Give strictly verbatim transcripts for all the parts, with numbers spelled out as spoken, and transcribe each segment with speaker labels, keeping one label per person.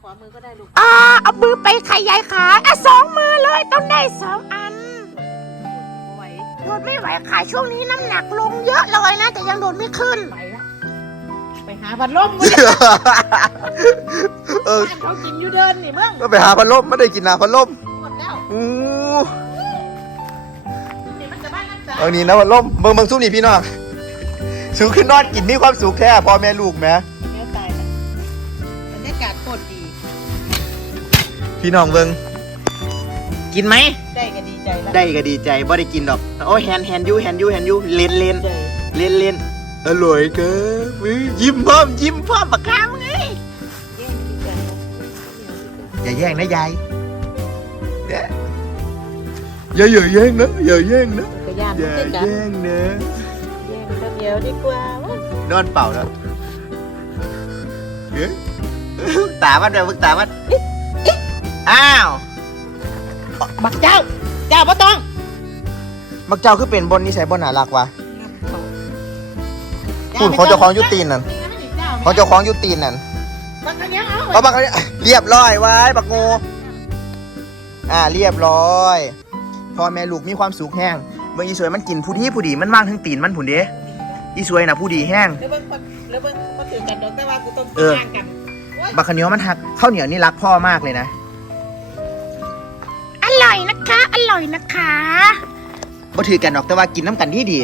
Speaker 1: ขวามือก็ได้ลูก
Speaker 2: อ่าเอามือไปค่ะยายขาอ่ะสองมือเลยต้องได้สองอัน
Speaker 1: ไหว
Speaker 2: โดดไม่ไหวค่ะช่วงนี้น้ำหนักลงเยอะเลยนะแต่ยังโดดไม่ขึ้น
Speaker 1: ไปละไปหาพัดลมมึงเออเขากินอยู่เดินนี่มึง
Speaker 3: ก็ไปหาพัดลมไม่ได้กินน้ำพัดลม
Speaker 1: หมดแล้ว
Speaker 3: อู้
Speaker 1: นี่มันจะบ้านน้ำตา
Speaker 3: เอานี่นะพัดลมเบิ่งเบิ่งสู้นี่พี่น้องสูงขึ้นนอนกินมีความสุขแท้พ่อแม่ลูกแม่
Speaker 1: แม่ตายละบรรยากาศโคตรดี
Speaker 3: พี่น้องเบิ่งกินไหม
Speaker 1: ได้ก็ดีใจแล้ว
Speaker 3: ได้ก็ดีใจบ่ได้กินดอกโอ้แฮนแฮนยูแฮนยูแฮนยูเล่นเล่นเล่นเล่นอร่อยเกินยิ้มพร้อมยิ้มพร้อมปากกามไงอย่าแย่งนะยายอย่าอย่าแย่งนะอย่าแย่งนะ
Speaker 1: อย่าแ
Speaker 3: ย่งนะ
Speaker 1: แย่งกันเดียวดีกว่าน
Speaker 3: อนเป่าแล้วตาวัดเดี๋ยวมึงตาวัดอ้าว
Speaker 1: บักเจ้าเจ้าบ่ต้อง
Speaker 3: บักเจ้าคือเป็นบนนิสัยบนหนารักวะคุณเขาจะคล้องยุตีนนั่นเขาจะคล้องยุตีนนั่น
Speaker 1: บักเนี้ยเอา
Speaker 3: เอาบักเรียบร้อยไว้บักงูอ่าเรียบร้อยพอแม่ลูกมีความสุขแห้งเบิ่งอีสวยมันกินผู้ดีผู้ดีมันว่างทั้งตีนมันผุนเด้อีสวยน่ะผู้ดีแห้ง
Speaker 1: แล้วเบิ่งแล้วเบิ่งมาถือกันดอกแต่ว่ากูต้องกินกัน
Speaker 3: บักขะเหนียวมันหักข้าวเหนียวนี่รักพ่อมากเลยนะ
Speaker 2: อร่อยนะคะอร่อยนะคะ
Speaker 3: บ่ถือกันดอกแต่ว่ากินน้ำกันที่ดี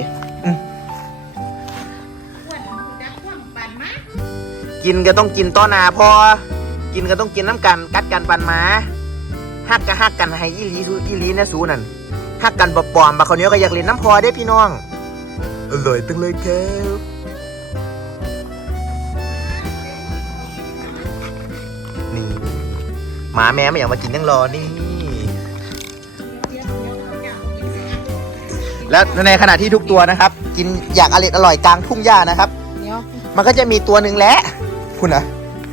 Speaker 3: กินก็ต้องกินต้อนาพอกินก็ต้องกินน้ำกันกัดกันปันมาฮักก็ฮักกันให้อีหลีสูอีหลีนะสูนั่นฮักกันปลอมๆบักขะเหนียวก็อยากเล่นน้ำพอได้พี่น้องอร่อยจังเลยครับนี่หมาแม่ไม่อยากมากินยังรอนี่แล้วในขณะที่ทุกตัวนะครับกินอยากอร่อยอร่อยกลางทุ่งหญ้านะครับมันก็จะมีตัวหนึ่งแหละคุณนะ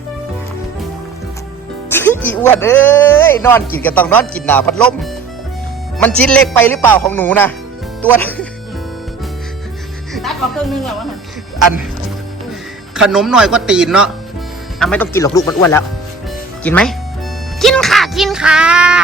Speaker 3: อีอ้วนเอ้ยนอนกินกันต้องนอนกินหนาพัดลมมันชิ้นเล็กไปหรือเปล่าของหนูนะตัว
Speaker 1: ตัดออกครึ่งนึงแล้ววะ
Speaker 3: อันขนมหน่อยก็ตีนเนาะอ่ะไม่ต้องกินหรอกลูกมันอ้วนแล้วกินไหม
Speaker 2: กินค่ะกินค่ะ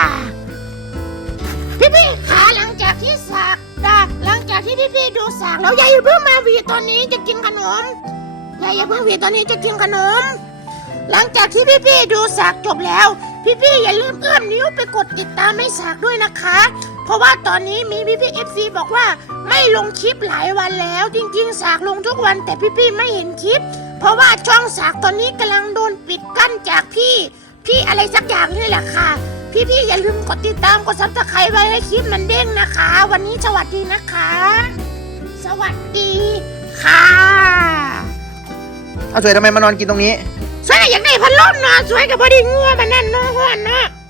Speaker 2: พี่พี่ขาหลังจากที่สากหลังจากที่พี่พี่ดูสากแล้วยายอย่าเพิ่งมาวีตอนนี้จะกินขนมยายอย่าเพิ่งวีตอนนี้จะกินขนมหลังจากที่พี่พี่ดูสากจบแล้วพี่พี่อย่าลืมเอื้อมนิ้วไปกดติดตามให้สากด้วยนะคะเพราะว่าตอนนี้มีพี่พี่เอฟซีบอกว่าไม่ลงคลิปหลายวันแล้วจริงๆสากลงทุกวันแต่พี่พี่ไม่เห็นคลิปเพราะว่าช่องสากตอนนี้กำลังโดนปิดกั้นจากพี่พี่อะไรสักอย่างนี่แหละค่ะพี่ๆอย่าลืมกดติดตามกดซับสไครต์ไว้ให้คลิปมันเด้งนะคะวันนี้สวัสดีนะคะสวัสดีค่ะ
Speaker 3: เอาสวยทำไมมานอนกินตรงนี้
Speaker 2: สวยอย่างไรพัดลมเนาะสวยกับพอดีงัวมันนั่นเนาะเพื่อนเนาะ